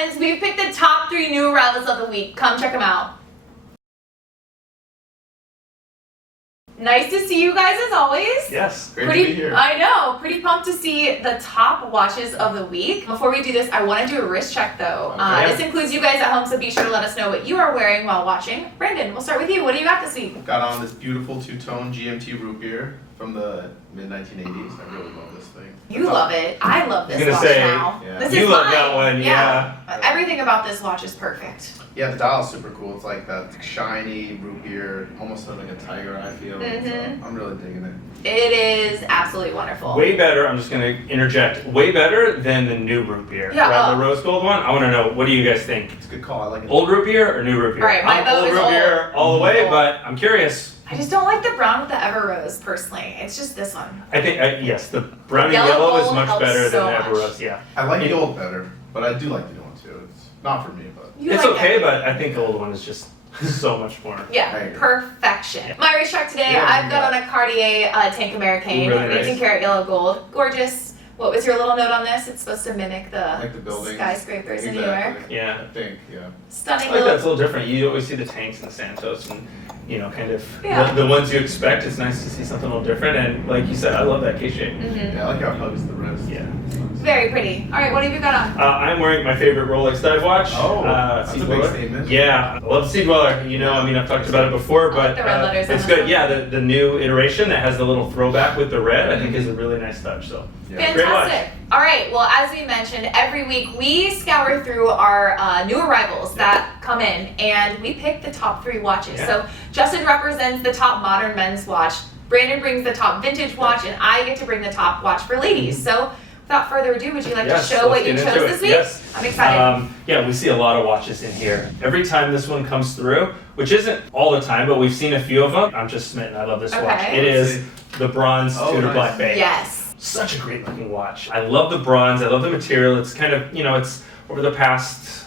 friends, we've picked the top 3 new arrivals of the week. Come check them out. Nice to see you guys as always. Yes, great to be here. I know, pretty pumped to see the top watches of the week. Before we do this, I want to do a wrist check though. Okay. This includes you guys at home, so be sure to let us know what you are wearing while watching. Brandon, we'll start with you. What do you got this week? Got on this beautiful two-tone GMT root beer from the mid-1980s. I really love this thing. You love it. I love this I was gonna watch say, now. yeah. This You is love mine. that one, yeah. Everything about this watch is perfect. Yeah, the dial's super cool. It's like that shiny root beer, almost like a tiger eye feel. Mhm. So I'm really digging it. It is absolutely wonderful. Way better, I'm just going to interject, way better than the new root beer. Yeah, Right, the rose gold one. I want to know, what do you guys think? It's a good call. I like it. Old root beer or new root beer? All right, my I'm vote old is root old. beer all the way, Old. but I'm curious. I just don't like the brown with the Ever Rose personally. It's just this one. I think, yes, the brown and Yellow yellow is gold much helps better so than much. Ever Rose, yeah. I like the old better, but I do like the new one too. It's not for me, but You It's like okay, that. but I think the old one is just so much more. I Yeah, agree. perfection. Yeah. My racetrack today, Yeah, I've yeah. got on a Cartier tank Americaine, Really nice. 18 karat yellow gold. Gorgeous. What was your little note on this? It's supposed to mimic the, like the buildings. skyscrapers in New York. Exactly. Yeah. I think, yeah. Stunning I like that little. it's a little different. You always see the tanks and Santos and, you know, kind of Yeah. the ones you expect. It's nice to see something a little different. And like you said, I love that case shape. Mhm. Yeah, I like how it hugs the wrist. Yeah. Very pretty. All right, what have you got on? I'm wearing my favorite Rolex dive watch. Oh, that's Sea a big Dweller. statement. Yeah, I love Sea Dweller. You know, I mean, I've talked about it before, I like but the red letters on it's this good. one. Yeah, the new iteration that has the little throwback with the red, I think is a really nice touch. So Yeah. Great watch. Fantastic. All right, well, as we mentioned, every week we scour through our new arrivals that come in and we pick the top 3 watches. Yeah. So Justin represents the top modern men's watch, Brandon brings the top vintage watch, and I get to bring the top watch for ladies. So without further ado, would you like Yes, to show what let's you get chose into this it. week? Yes. I'm excited. Yeah, we see a lot of watches in here. Every time this one comes through, which isn't all the time, but we've seen a few of them. I'm just smitten. I love this watch. Okay. It Let's is see. the bronze Oh, Tudor nice. Black Bay. Yes. Such a great looking watch. I love the bronze. I love the material. It's kind of, you know, it's over the past,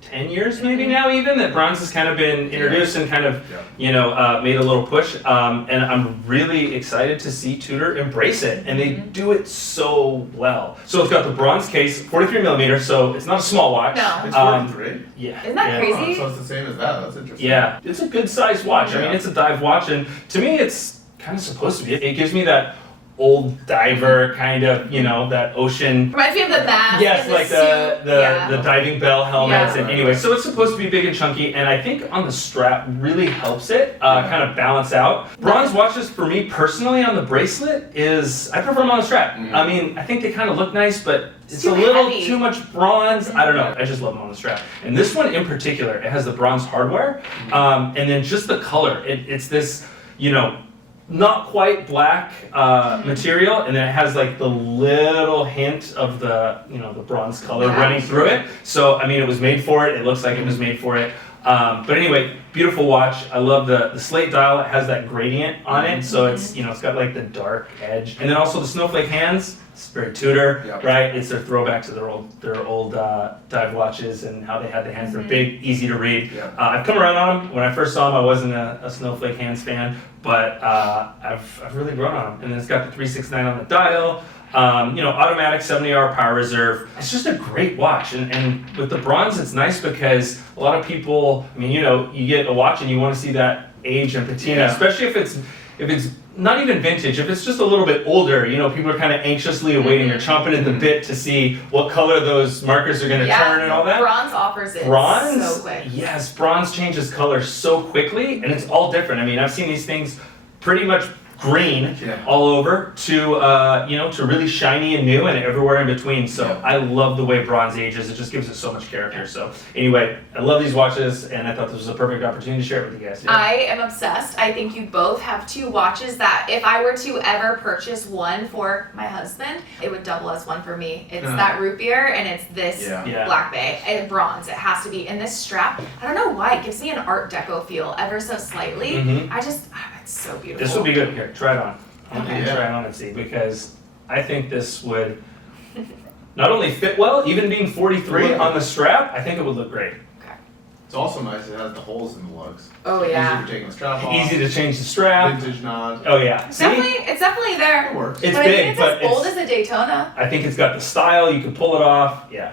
10 years maybe Mhm. now even, that bronze has kind of been introduced and kind of, Yeah. you know, made a little push. And I'm really excited to see Tudor embrace it. And they do it so well. So it's got the bronze case, 43 millimeter, so it's not a small watch. No. It's Um, 43. Yeah. Isn't that yeah. crazy? Oh, so it's the same as that. That's interesting. Yeah, it's a good sized watch. I mean, Yeah. it's a dive watch, and to me, it's kind of supposed to be. It gives me that old diver kind of, you know, that ocean. Reminds me of the mask. Yes, and like suit. the diving bell helmets, Yeah. and anyway, so it's supposed to be big and chunky, and I think on the strap really helps it Yeah. kind of balance out. Bronze watches for me personally on the bracelet is I prefer them on the strap. Mhm. I mean, I think they kind of look nice, but it's Too a little heavy. too much bronze. I don't know. I just love them on the strap. And this one in particular, it has the bronze hardware, and then just the color. It's this, you know, not quite black material, and then it has like the little hint of the, you know, the bronze color Yeah. running through it. So I mean, it was made for it. It looks like it was made for it. But anyway, beautiful watch. I love the slate dial. It has that gradient on it, so it's, you know, it's got like the dark edge, and then also the snowflake hands. It's very Tudor, Yep. right? It's their throwback to their old dive watches and how they had the hands. They're big, easy to read. Yeah. I've come around on them. When I first saw them, I wasn't a snowflake hands fan, but I've really grown on them. And then it's got the 369 on the dial. You know, automatic 70-hour power reserve. It's just a great watch, and with the bronze, it's nice because a lot of people, I mean, you know, you get a watch and you want to see that age and patina, Yeah. especially if it's not even vintage, if it's just a little bit older. You know, people are kind of anxiously awaiting, they're chomping at the bit to see what color those markers are going to turn and all that. Bronze offers it Bronze, so quick. yes, bronze changes color so quickly, and it's all different. I mean, I've seen these things pretty much green Yeah. all over to you know, to really shiny and new and everywhere in between. So Yeah. I love the way bronze ages. It just gives it so much character. So anyway, I love these watches, and I thought this was a perfect opportunity to share it with you guys. Yeah. I am obsessed. I think you both have 2 watches that if I were to ever purchase one for my husband, it would double as one for me. It's Uh-huh. that root beer and it's this Yeah. Yeah. Black Bay and bronze. It has to be. And this strap, I don't know why, it gives me an Art Deco feel ever so slightly. Mhm. It's so beautiful. This would be good. Here, try it on. I want you to Okay. try it on and see, because I think this would not only fit well, even being 43 on the strap, I think it would look great. It's also nice. It has the holes in the lugs. Oh yeah. Easy for taking the strap off. Easy to change the strap. Vintage nod. Oh yeah. It's See? definitely there. It works. It's but big, I think it's but as old it's- as a Daytona. I think it's got the style. You can pull it off. Yeah.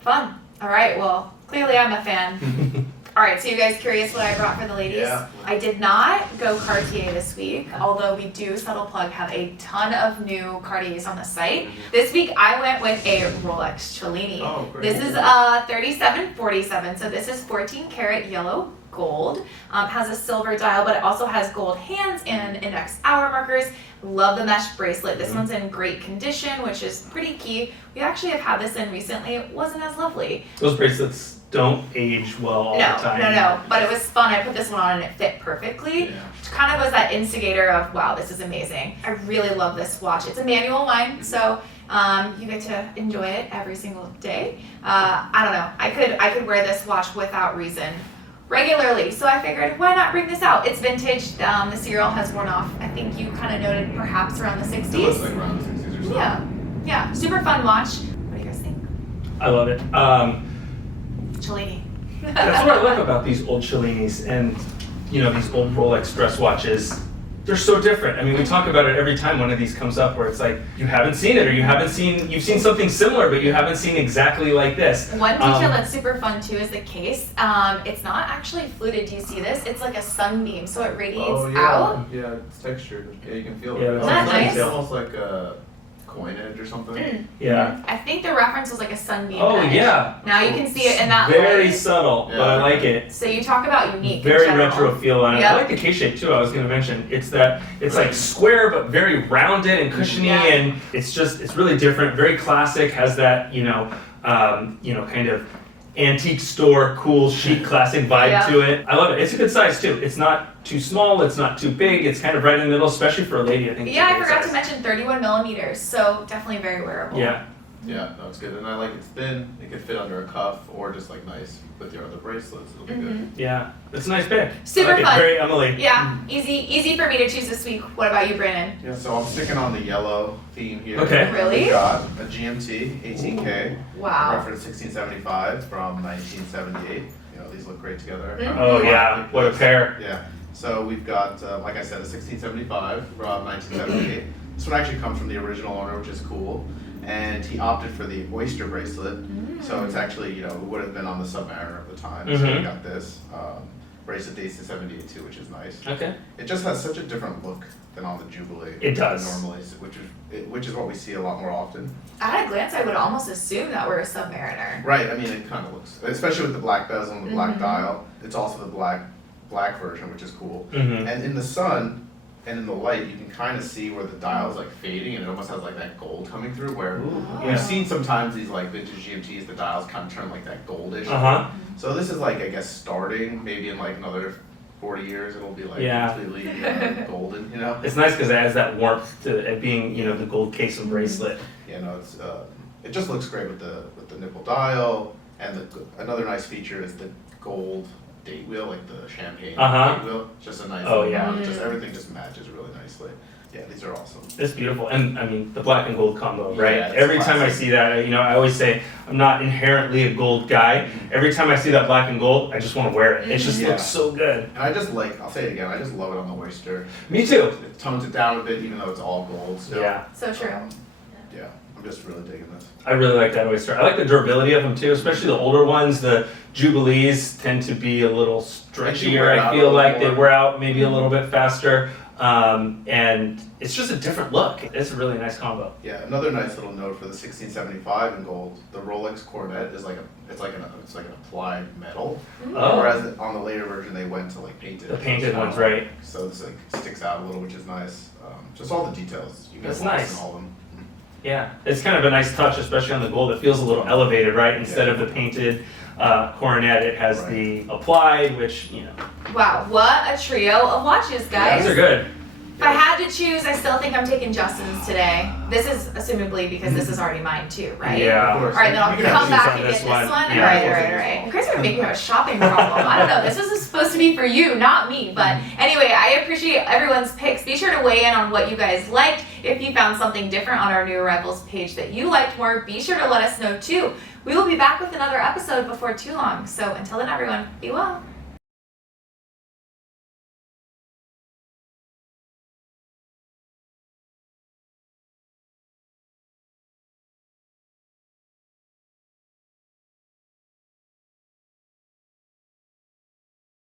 Fun. All right, well, clearly I'm a fan. All right, so you guys curious what I brought for the ladies? Yeah. I did not go Cartier this week, although we do, subtle plug, have a ton of new Cartiers on the site. This week I went with a Rolex Cellini. Oh, great. This is a 3747, so this is 14 karat yellow gold. Has a silver dial, but it also has gold hands and index hour markers. Love the mesh bracelet. This one's in great condition, which is pretty key. We actually have had this in recently. It wasn't as lovely. Those bracelets don't age well all the time. No. But it was fun. I put this one on and it fit perfectly. Yeah. Which kind of was that instigator of, wow, this is amazing. I really love this watch. It's a manual wine, so you get to enjoy it every single day. I don't know. I could wear this watch without reason regularly, so I figured, why not bring this out? It's vintage. The serial has worn off. I think you kind of noted perhaps around the 60s. It looks like around the 60s or so. Yeah. Super fun watch. What do you guys think? I love it. Cellini. That's what I like about these old Cellinis and, you know, these old Rolex dress watches. They're so different. I mean, we talk about it every time one of these comes up where it's like, you haven't seen it, or you've seen something similar, but you haven't seen exactly like this. One detail that's super fun too is the case. It's not actually fluted. Do you see this? It's like a sunbeam, so it radiates out. Yeah, it's textured. Yeah, you can feel Yeah, it. it's Isn't that It's nice? almost like a coin edge or something. Yeah. I think the reference was like a sunbeam. Oh, edge. yeah. Now you can see it in that Very light. subtle, but I like it. So you talk about unique. in Very general. retro feel on it. Yep. I like the K-shape too. I was going to mention it's like square but very rounded and cushiony, Yeah. and it's really different. Very classic. Has that kind of antique store, cool, chic, classic vibe Yeah. to it. I love it. It's a good size too. It's not too small. It's not too big. It's kind of right in the middle, especially for a lady. I think. it's a Yeah, I good forgot size. to mention 31 millimeters. So definitely very wearable. Yeah. Yeah, no, it's good. And I like it's thin. It could fit under a cuff or just like nice with your other bracelets. It'll be good. Yeah. It's a nice pick. Super I like fun. It. Very Emily. Yeah, easy for me to choose this week. What about you, Brandon? Yeah, so I'm sticking on the yellow theme here. Okay. Really? We got a GMT 18K. Wow. Reference 1675 from 1978. You know, these look great together. Mhm. Oh yeah. What a pair. Yeah. So we've got, like I said, a 1675 from 1978. This one actually comes from the original owner, which is cool. And he opted for the oyster bracelet. So it's actually, you know, it would have been on the Submariner at the time. So we got this. Bracelet dates to 78 too, which is nice. Okay. It just has such a different look than on the Jubilee. It does. Normally, which is what we see a lot more often. At a glance, I would almost assume that we're a Submariner. Right. I mean, it kind of looks, especially with the black bezel and the black dial. It's also the black version, which is cool. Mm-hmm. And in the sun and in the light, you can kind of see where the dial is like fading, and it almost has like that gold coming through. Where Yeah. we've seen sometimes these like vintage GMTs, the dials kind of turn like that goldish. Uh-huh. So this is like, I guess, starting maybe in like another 40 years, it'll be like Yeah. completely golden. You know. It's nice because it adds that warmth to it being, you know, the gold case and bracelet. Yeah, no, it's it just looks great with the nipple dial, and another nice feature is the gold date wheel, like the champagne Uh-huh. date wheel. Just a nice. Oh, yeah. Just everything just matches really nicely. Yeah, these are awesome. It's beautiful, and I mean the black and gold combo, right? Yeah, it's Every time I classic. see that, you know, I always say I'm not inherently a gold guy. Every time I see that black and gold, I just want to wear it. It just Yeah. looks so good. And I just like, I'll say it again, I just love it on the oyster. Me too. It tones it down a bit, even though it's all gold still. Yeah, So true. Yeah, I'm just really digging this. I really like that oyster. I like the durability of them too, especially the older ones. The Jubilees tend to be a little wear stretchier. out I a feel little like they more. wear out maybe a little bit faster, and it's just a different look. It's a really nice combo. Yeah, another nice little note for the 1675 in gold. The Rolex Coronet is like it's like an applied metal. Oh, Whereas on the later version they went to like painted. the painted ones, right? So this like sticks out a little, which is nice. Just all the details. You That's get lost nice. in all of them. Yeah, it's kind of a nice touch, especially on the gold. It feels a little elevated, right? Instead of the painted coronet, it has Right. the applied, which, you know, Wow, what a trio of watches, guys. these are good. If I had to choose, I still think I'm taking Justin's today. This is assumably because this is already mine too, right? Yeah. Of course. All right, then I'll You can come have back on and get this this one. one. Yeah. All right. You guys are gonna make me have a shopping problem. I don't know. This was supposed to be for you, not me. But anyway, I appreciate everyone's picks. Be sure to weigh in on what you guys liked. If you found something different on our new arrivals page that you liked more, be sure to let us know too. We will be back with another episode before too long. So until then, everyone, be well.